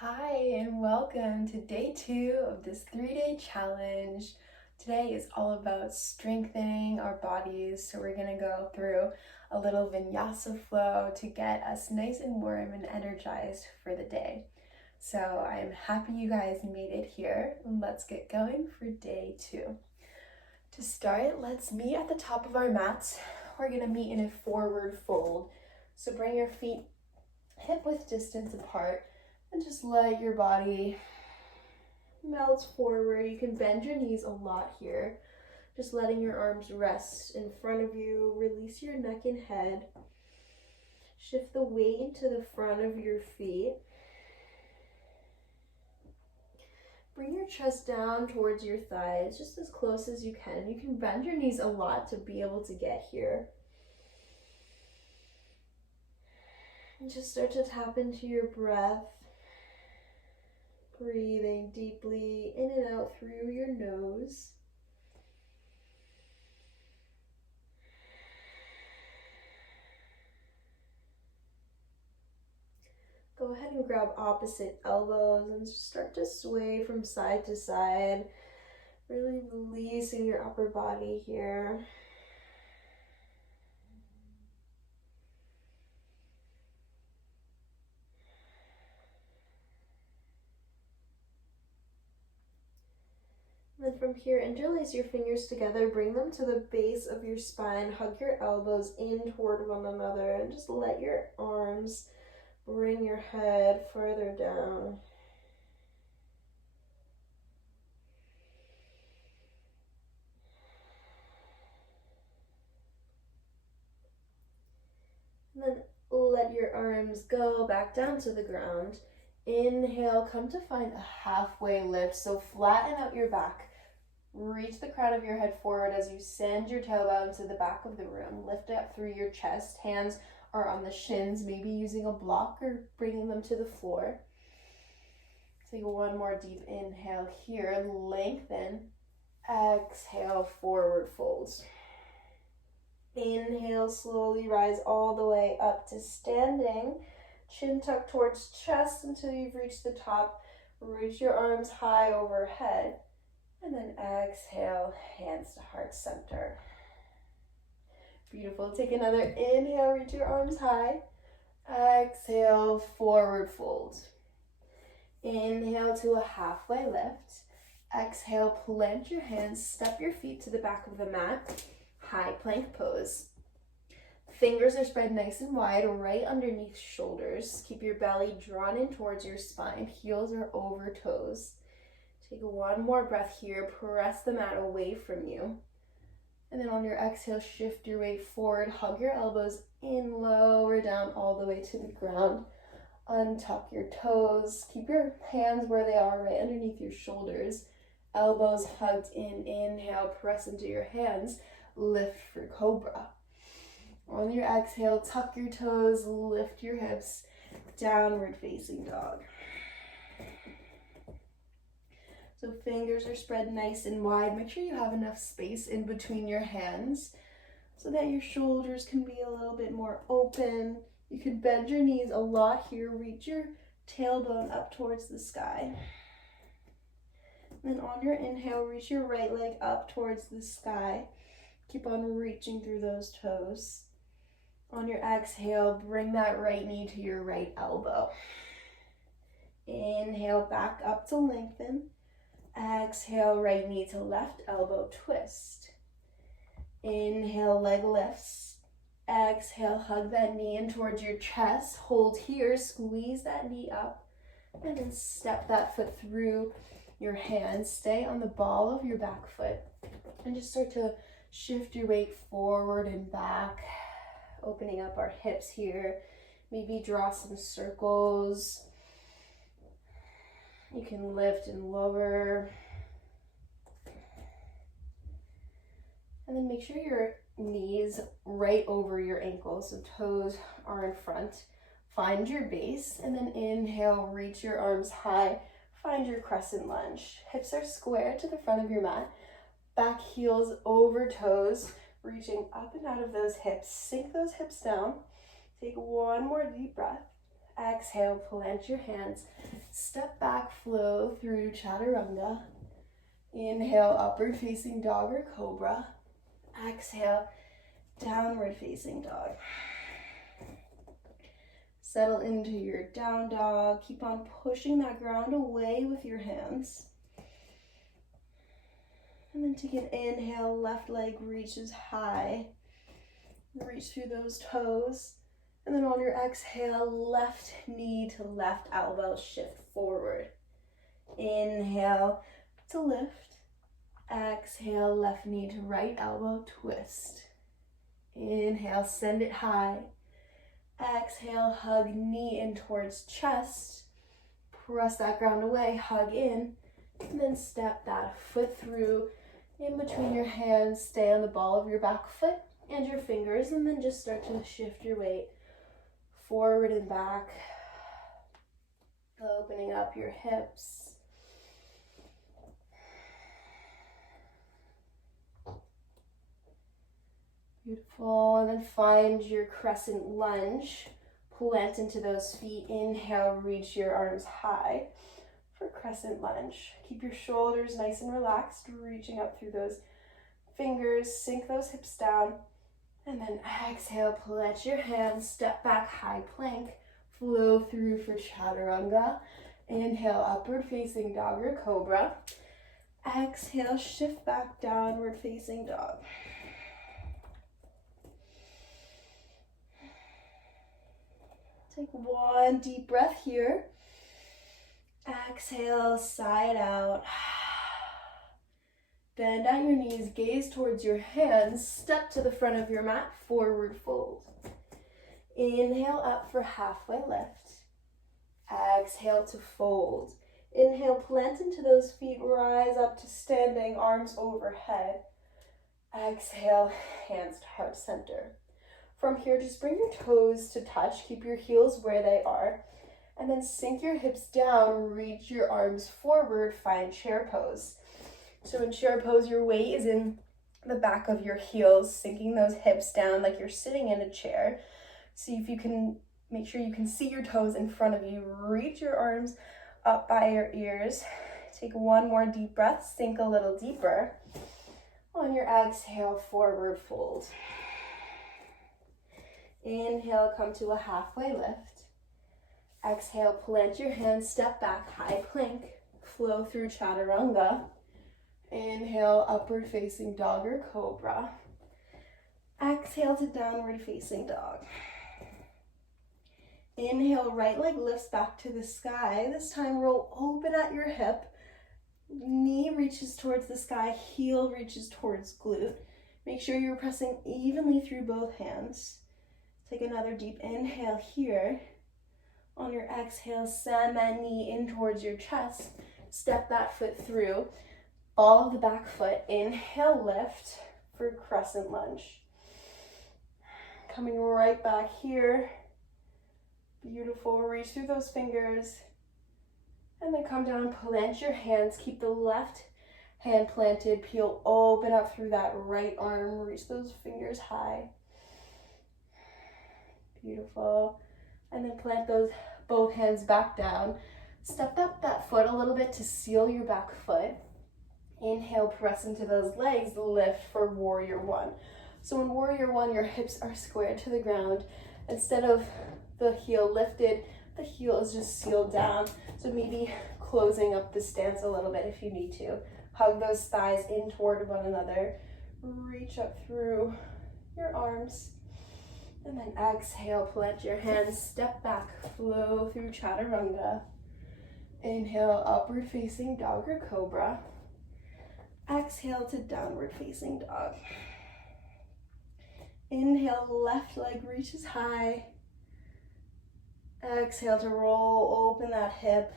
Hi, and welcome to day 2 of this 3-day challenge. Today is all about strengthening our bodies, so we're going to go through a little vinyasa flow to get us nice and warm and energized for the day. So I'm happy you guys made it here. Let's get going for day 2. To start, let's meet at the top of our mats. We're going to meet in a forward fold. So bring your feet hip-width distance apart and just let your body melt forward. You can bend your knees a lot here. Just letting your arms rest in front of you. Release your neck and head. Shift the weight to the front of your feet. Bring your chest down towards your thighs, just as close as you can. You can bend your knees a lot to be able to get here. And just start to tap into your breath. Breathing deeply in and out through your nose. Go ahead and grab opposite elbows and start to sway from side to side. Really releasing your upper body here. And then from here, interlace your fingers together, bring them to the base of your spine, hug your elbows in toward one another, and just let your arms bring your head further down. And then let your arms go back down to the ground. Inhale, come to find a halfway lift, so flatten out your back. Reach the crown of your head forward as you send your tailbone to the back of the room. Lift up through your chest. Hands are on the shins, maybe using a block or bringing them to the floor. Take one more deep inhale here. Lengthen. Exhale, forward folds. Inhale, slowly rise all the way up to standing. Chin tucked towards chest until you've reached the top. Reach your arms high overhead. And then exhale, hands to heart center. Beautiful. Take another inhale, reach your arms high. Exhale, forward fold. Inhale to a halfway lift. Exhale, plant your hands, step your feet to the back of the mat. High plank pose. Fingers are spread nice and wide right underneath shoulders. Keep your belly drawn in towards your spine. Heels are over toes. Take one more breath here. Press the mat away from you. And then on your exhale, shift your weight forward. Hug your elbows in, lower down all the way to the ground. Untuck your toes. Keep your hands where they are, right underneath your shoulders. Elbows hugged in. Inhale, press into your hands. Lift for cobra. On your exhale, tuck your toes, lift your hips, downward facing dog. So fingers are spread nice and wide. Make sure you have enough space in between your hands so that your shoulders can be a little bit more open. You could bend your knees a lot here. Reach your tailbone up towards the sky. And then on your inhale, reach your right leg up towards the sky. Keep on reaching through those toes. On your exhale, bring that right knee to your right elbow. Inhale, back up to lengthen. Exhale, right knee to left elbow, twist. Inhale, leg lifts. Exhale, hug that knee in towards your chest. Hold here, squeeze that knee up. And then step that foot through your hands. Stay on the ball of your back foot. And just start to shift your weight forward and back. Opening up our hips here. Maybe draw some circles. You can lift and lower. And then make sure your knees right over your ankles, so toes are in front. Find your base, and then inhale, reach your arms high. Find your crescent lunge. Hips are square to the front of your mat. Back heels over toes, reaching up and out of those hips. Sink those hips down. Take one more deep breath. Exhale, plant your hands. Step back, flow through chaturanga. Inhale, upward facing dog or cobra. Exhale, downward facing dog. Settle into your down dog. Keep on pushing that ground away with your hands. And then take an inhale, left leg reaches high. Reach through those toes. And then on your exhale, left knee to left elbow, shift forward. Inhale to lift. Exhale, left knee to right elbow, twist. Inhale, send it high. Exhale, hug knee in towards chest. Press that ground away, hug in. And then step that foot through in between your hands. Stay on the ball of your back foot and your fingers, and then just start to shift your weight forward and back, opening up your hips. Beautiful, and then find your crescent lunge. Plant into those feet. Inhale, reach your arms high for crescent lunge. Keep your shoulders nice and relaxed, reaching up through those fingers. Sink those hips down. And then exhale, plant your hands, step back, high plank, flow through for chaturanga. Inhale, upward facing dog or cobra. Exhale, shift back, downward facing dog. Take one deep breath here. Exhale, side out. Bend at your knees, gaze towards your hands, step to the front of your mat, forward fold. Inhale up for halfway lift. Exhale to fold. Inhale, plant into those feet, rise up to standing, arms overhead. Exhale, hands to heart center. From here, just bring your toes to touch, keep your heels where they are, and then sink your hips down, reach your arms forward, find chair pose. So in chair pose, your weight is in the back of your heels, sinking those hips down like you're sitting in a chair. See if you can, make sure you can see your toes in front of you. Reach your arms up by your ears. Take one more deep breath, sink a little deeper. On your exhale, forward fold. Inhale, come to a halfway lift. Exhale, plant your hands, step back, high plank, flow through chaturanga. Inhale, upward facing dog or cobra. Exhale to downward facing dog. Inhale, right leg lifts back to the sky. This time roll open at your hip. Knee reaches towards the sky, heel reaches towards glute. Make sure you're pressing evenly through both hands. Take another deep inhale here. On your exhale, send that knee in towards your chest. Step that foot through. Ball of the back foot. Inhale, lift for crescent lunge. Coming right back here. Beautiful. Reach through those fingers. And then come down, plant your hands. Keep the left hand planted. Peel open up through that right arm. Reach those fingers high. Beautiful. And then plant those both hands back down. Step up that foot a little bit to seal your back foot. Inhale, press into those legs, lift for warrior one. So in warrior one, your hips are squared to the ground. Instead of the heel lifted, the heel is just sealed down. So maybe closing up the stance a little bit if you need to. Hug those thighs in toward one another. Reach up through your arms. And then exhale, plant your hands, step back, flow through chaturanga. Inhale, upward facing dog or cobra. Exhale to downward facing dog. Inhale, left leg reaches high. Exhale to roll, open that hip.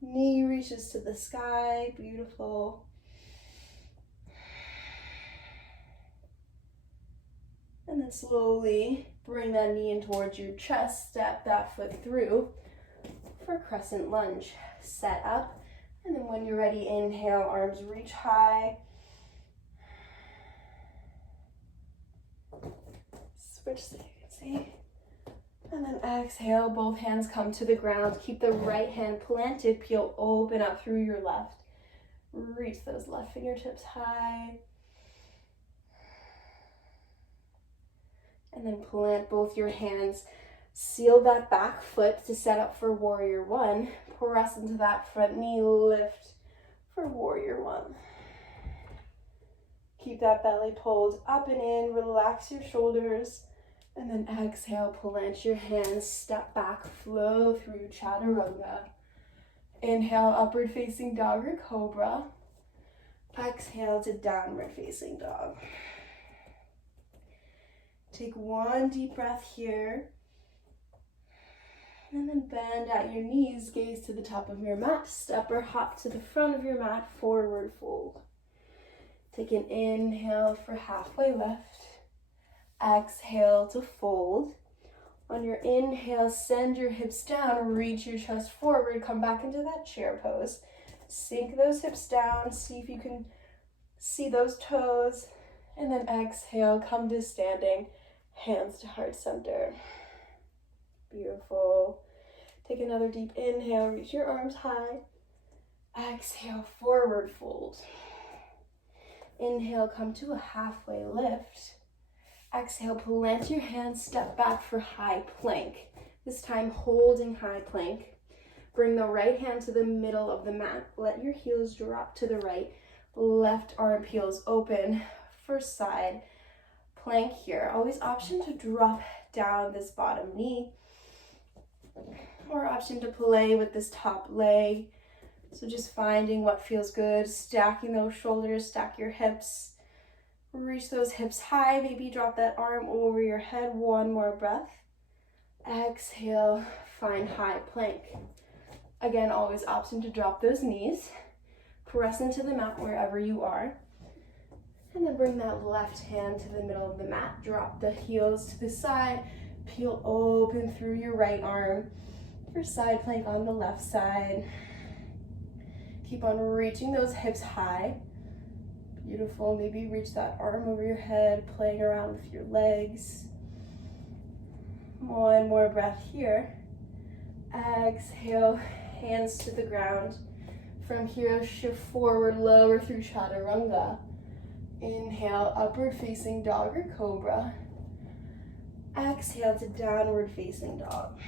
Knee reaches to the sky, beautiful. And then slowly bring that knee in towards your chest, step that foot through for crescent lunge. Set up. And then when you're ready, inhale, arms reach high. Switch so you can see. And then exhale, both hands come to the ground. Keep the right hand planted, peel open up through your left. Reach those left fingertips high. And then plant both your hands. Seal that back foot to set up for warrior one. Press into that front knee, lift for warrior one. Keep that belly pulled up and in, relax your shoulders. And then exhale, plant your hands, step back, flow through chaturanga. Inhale, upward facing dog or cobra. Exhale to downward facing dog. Take one deep breath here. And then bend at your knees, gaze to the top of your mat. Step or hop to the front of your mat, forward fold. Take an inhale for halfway lift. Exhale to fold. On your inhale, send your hips down, reach your chest forward, come back into that chair pose. Sink those hips down, see if you can see those toes. And then exhale, come to standing, hands to heart center. Beautiful. Take another deep inhale, reach your arms high. Exhale, forward fold. Inhale, come to a halfway lift. Exhale, plant your hands, step back for high plank. This time holding high plank. Bring the right hand to the middle of the mat. Let your heels drop to the right. Left arm peels open. First side plank here. Always option to drop down this bottom knee. Or option to play with this top leg. So just finding what feels good. Stacking those shoulders, stack your hips. Reach those hips high. Maybe drop that arm over your head. One more breath. Exhale, find high plank. Again, always option to drop those knees. Press into the mat wherever you are. And then bring that left hand to the middle of the mat. Drop the heels to the side. Peel open through your right arm for side plank on the left side. Keep on reaching those hips high. Beautiful. Maybe reach that arm over your head, playing around with your legs. One more breath here. Exhale, hands to the ground. From here, shift forward, lower through chaturanga. Inhale, upward facing dog or cobra. Exhale to downward facing dog.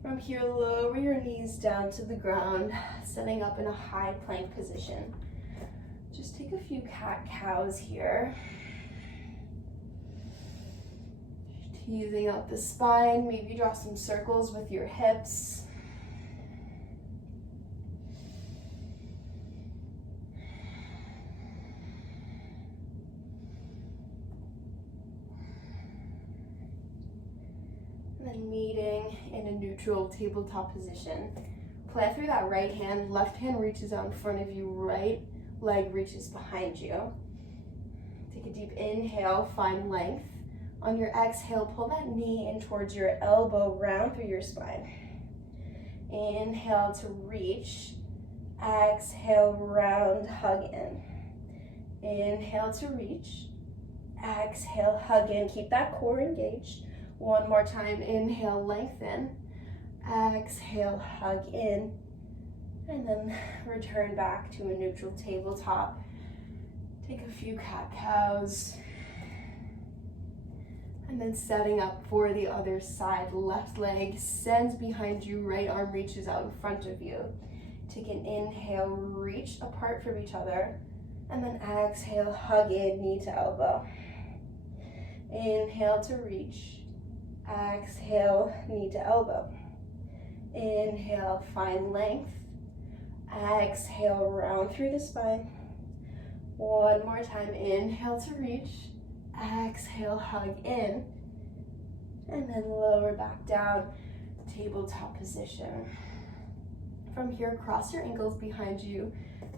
From here, lower your knees down to the ground, setting up in a high plank position. Just take a few cat-cows here. Teasing out the spine, maybe draw some circles with your hips. And then meeting in a neutral tabletop position. Plant through that right hand, left hand reaches out in front of you, right leg reaches behind you. Take a deep inhale, find length. On your exhale, pull that knee in towards your elbow, round through your spine. Inhale to reach. Exhale, round, hug in. Inhale to reach. Exhale, hug in. Keep that core engaged. One more time, inhale, lengthen. Exhale, hug in. And then return back to a neutral tabletop. Take a few cat-cows. And then setting up for the other side. Left leg sends behind you, right arm reaches out in front of you. Take an inhale, reach apart from each other. And then exhale, hug in, knee to elbow. Inhale to reach. Exhale, knee to elbow. Inhale, find length. Exhale, round through the spine. One more time, inhale to reach. Exhale, hug in. And then lower back down, tabletop position. From here, cross your ankles behind you.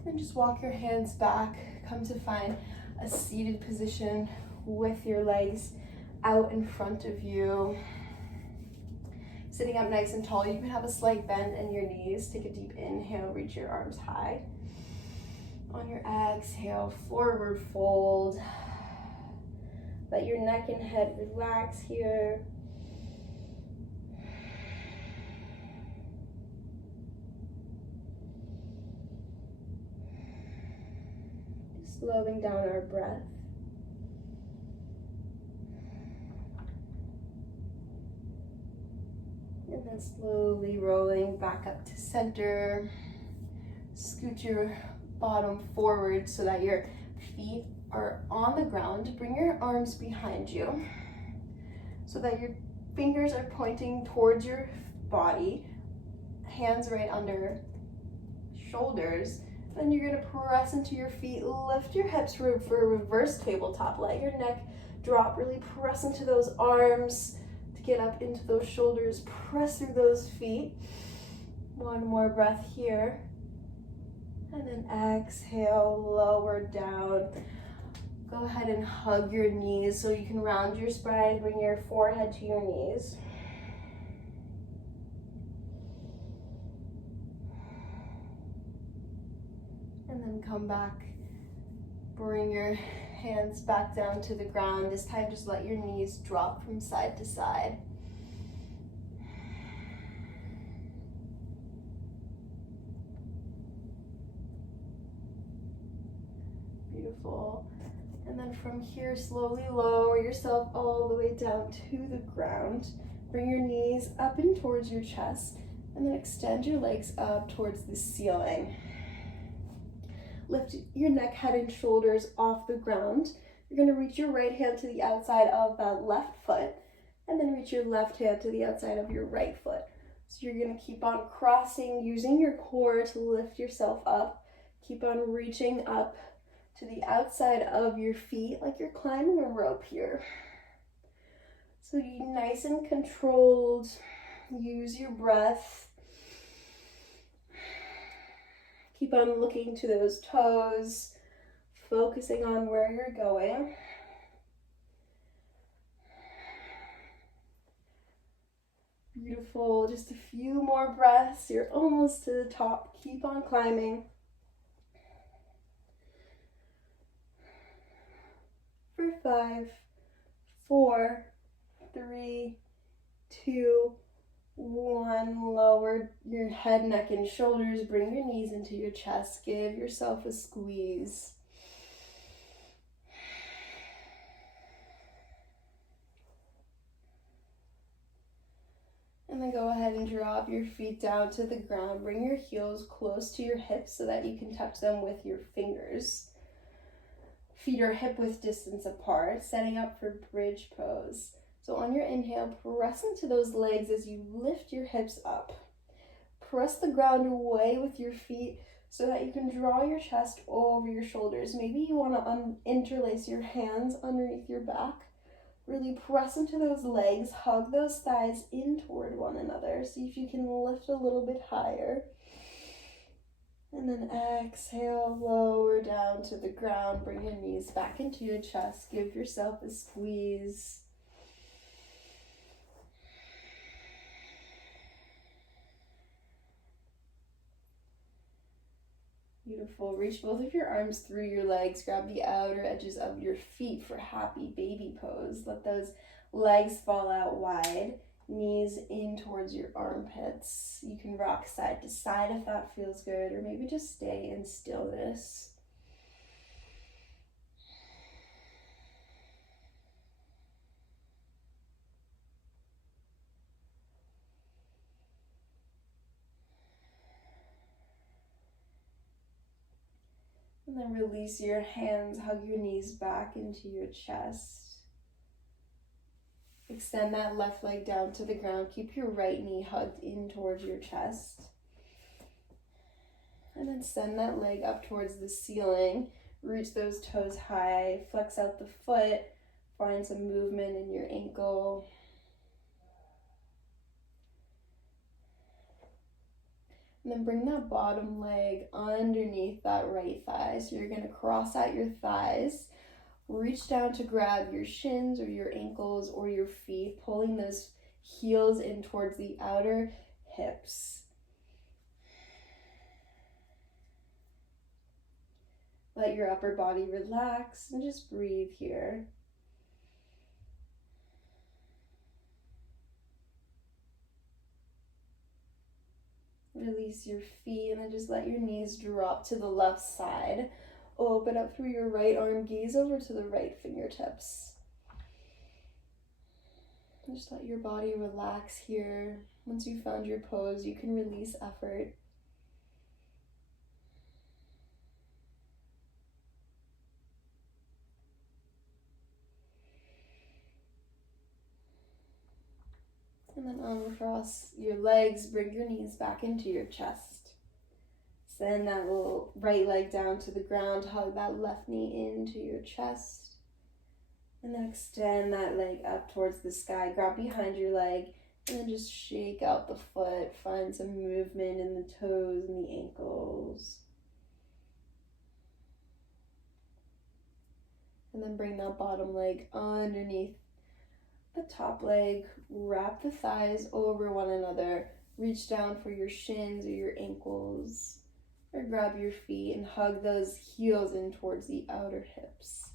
And just walk your hands back. Come to find a seated position with your legs out in front of you. Sitting up nice and tall, you can have a slight bend in your knees. Take a deep inhale, reach your arms high. On your exhale, forward fold. Let your neck and head relax here. slowing down our breath. And then slowly rolling back up to center. Scoot your bottom forward so that your feet are on the ground. Bring your arms behind you so that your fingers are pointing towards your body. Hands right under shoulders. Then you're going to press into your feet. Lift your hips for a reverse tabletop. Let your neck drop. Really press into those arms to get up into those shoulders. Press through those feet. One more breath here. And then exhale, lower down. Go ahead and hug your knees so you can round your spine, bring your forehead to your knees. And then come back, bring your hands back down to the ground. This time just let your knees drop from side to side. Beautiful. And then from here, slowly lower yourself all the way down to the ground. Bring your knees up and towards your chest, and then extend your legs up towards the ceiling. Lift your neck, head, and shoulders off the ground. You're going to reach your right hand to the outside of that left foot, and then reach your left hand to the outside of your right foot. So you're going to keep on crossing, using your core to lift yourself up. Keep on reaching up to the outside of your feet like you're climbing a rope here. So you nice and controlled. Use your breath. Keep on looking to those toes, focusing on where you're going. Beautiful. Just a few more breaths. You're almost to the top. Keep on climbing. For 5, 4, 3, 2, 1. Lower your head, neck, and shoulders. Bring your knees into your chest. Give yourself a squeeze. And then go ahead and drop your feet down to the ground. Bring your heels close to your hips so that you can touch them with your fingers. Feet are hip-width distance apart, setting up for bridge pose. So on your inhale, press into those legs as you lift your hips up. Press the ground away with your feet so that you can draw your chest over your shoulders. Maybe you want to interlace your hands underneath your back. Really press into those legs, hug those thighs in toward one another. See if you can lift a little bit higher. And then exhale, lower down to the ground. Bring your knees back into your chest. Give yourself a squeeze. Beautiful. Reach both of your arms through your legs. Grab the outer edges of your feet for happy baby pose. Let those legs fall out wide. Knees in towards your armpits. You can rock side to side if that feels good, or maybe just stay in stillness. And then release your hands, hug your knees back into your chest. Extend that left leg down to the ground. Keep your right knee hugged in towards your chest. And then send that leg up towards the ceiling. Reach those toes high. Flex out the foot. Find some movement in your ankle. And then bring that bottom leg underneath that right thigh. So you're going to cross out your thighs. Reach down to grab your shins or your ankles or your feet, pulling those heels in towards the outer hips. Let your upper body relax and just breathe here. Release your feet and then just let your knees drop to the left side. Open up through your right arm, gaze over to the right fingertips. Just let your body relax here. Once you've found your pose, you can release effort. And then uncross your legs, bring your knees back into your chest. Send that little right leg down to the ground, hug that left knee into your chest. And then extend that leg up towards the sky, grab behind your leg, and then just shake out the foot. Find some movement in the toes and the ankles. And then bring that bottom leg underneath the top leg, wrap the thighs over one another, reach down for your shins or your ankles, or grab your feet and hug those heels in towards the outer hips.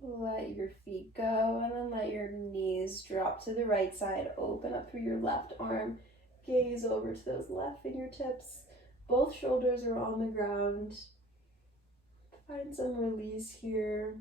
Let your feet go, and then let your knees drop to the right side. Open up through your left arm. Gaze over to those left fingertips. Both shoulders are on the ground. Find some release here.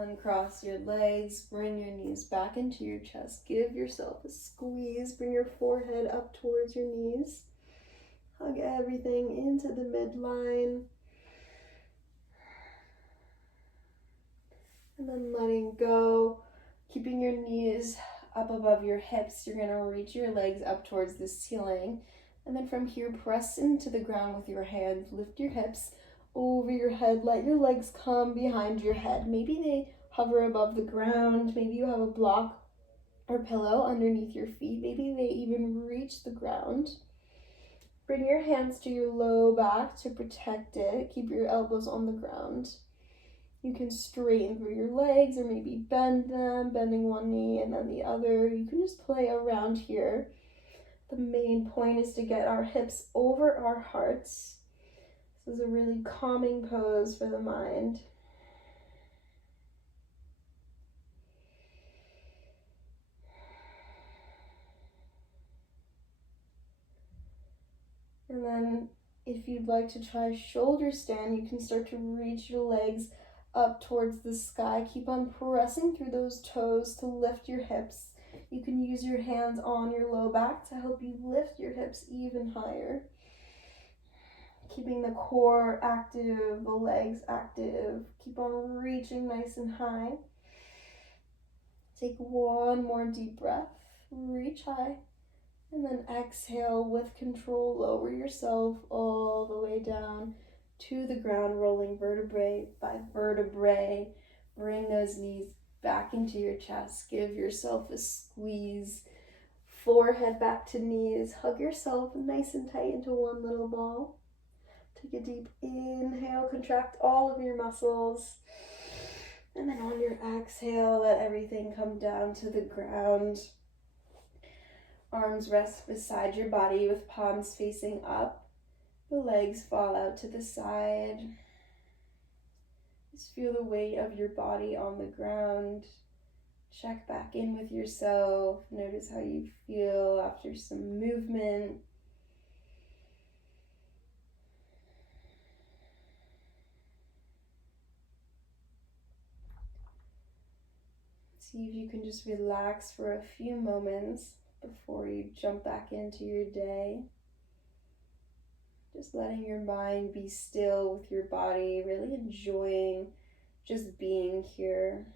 Uncross your legs, bring your knees back into your chest. Give yourself a squeeze. Bring your forehead up towards your knees. Hug everything into the midline. And then letting go. Keeping your knees up above your hips. You're going to reach your legs up towards the ceiling. And then from here, press into the ground with your hands. Lift your hips over your head. Let your legs come behind your head. Maybe they hover above the ground. Maybe you have a block or pillow underneath your feet. Maybe they even reach the ground. Bring your hands to your low back to protect it. Keep your elbows on the ground. You can straighten through your legs or maybe bend them, bending one knee and then the other. You can just play around here. The main point is to get our hips over our hearts. This is a really calming pose for the mind. And then if you'd like to try shoulder stand, you can start to reach your legs up towards the sky. Keep on pressing through those toes to lift your hips. You can use your hands on your low back to help you lift your hips even higher. Keeping the core active, the legs active. Keep on reaching nice and high. Take one more deep breath. Reach high. And then exhale with control. Lower yourself all the way down to the ground, rolling vertebrae by vertebrae. Bring those knees back into your chest. Give yourself a squeeze. Forehead back to knees. Hug yourself nice and tight into one little ball. Take a deep inhale, contract all of your muscles. And then on your exhale, let everything come down to the ground. Arms rest beside your body with palms facing up. The legs fall out to the side. Just feel the weight of your body on the ground. Check back in with yourself. Notice how you feel after some movement. See if you can just relax for a few moments. before you jump back into your day. Just letting your mind be still with your body, really enjoying just being here.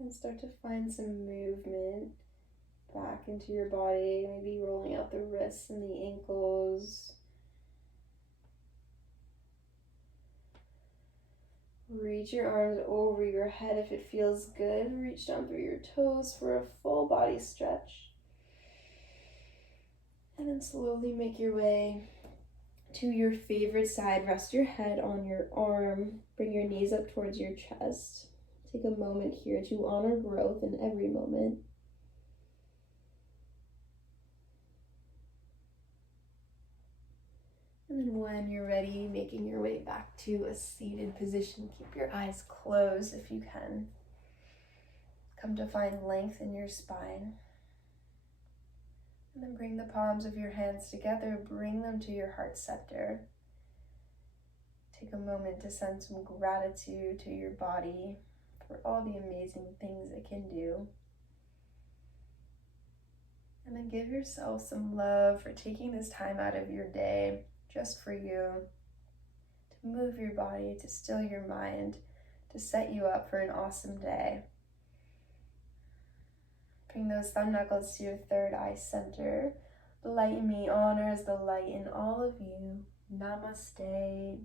And start to find some movement back into your body, maybe rolling out the wrists and the ankles. Reach your arms over your head if it feels good. Reach down through your toes for a full body stretch. And then slowly make your way to your favorite side. Rest your head on your arm. Bring your knees up towards your chest. Take a moment here to honor growth in every moment. And then when you're ready, making your way back to a seated position. Keep your eyes closed if you can. Come to find length in your spine. And then bring the palms of your hands together. Bring them to your heart center. Take a moment to send some gratitude to your body for all the amazing things it can do. And then give yourself some love for taking this time out of your day just for you, to move your body, to still your mind, to set you up for an awesome day. Bring those thumb knuckles to your third eye center. The light in me honors the light in all of you. Namaste.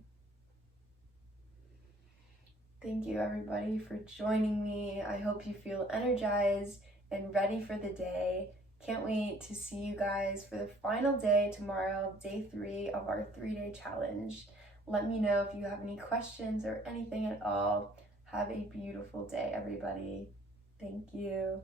Thank you everybody for joining me. I hope you feel energized and ready for the day. Can't wait to see you guys for the final day tomorrow, day 3 of our 3-day challenge. Let me know if you have any questions or anything at all. Have a beautiful day, everybody. Thank you.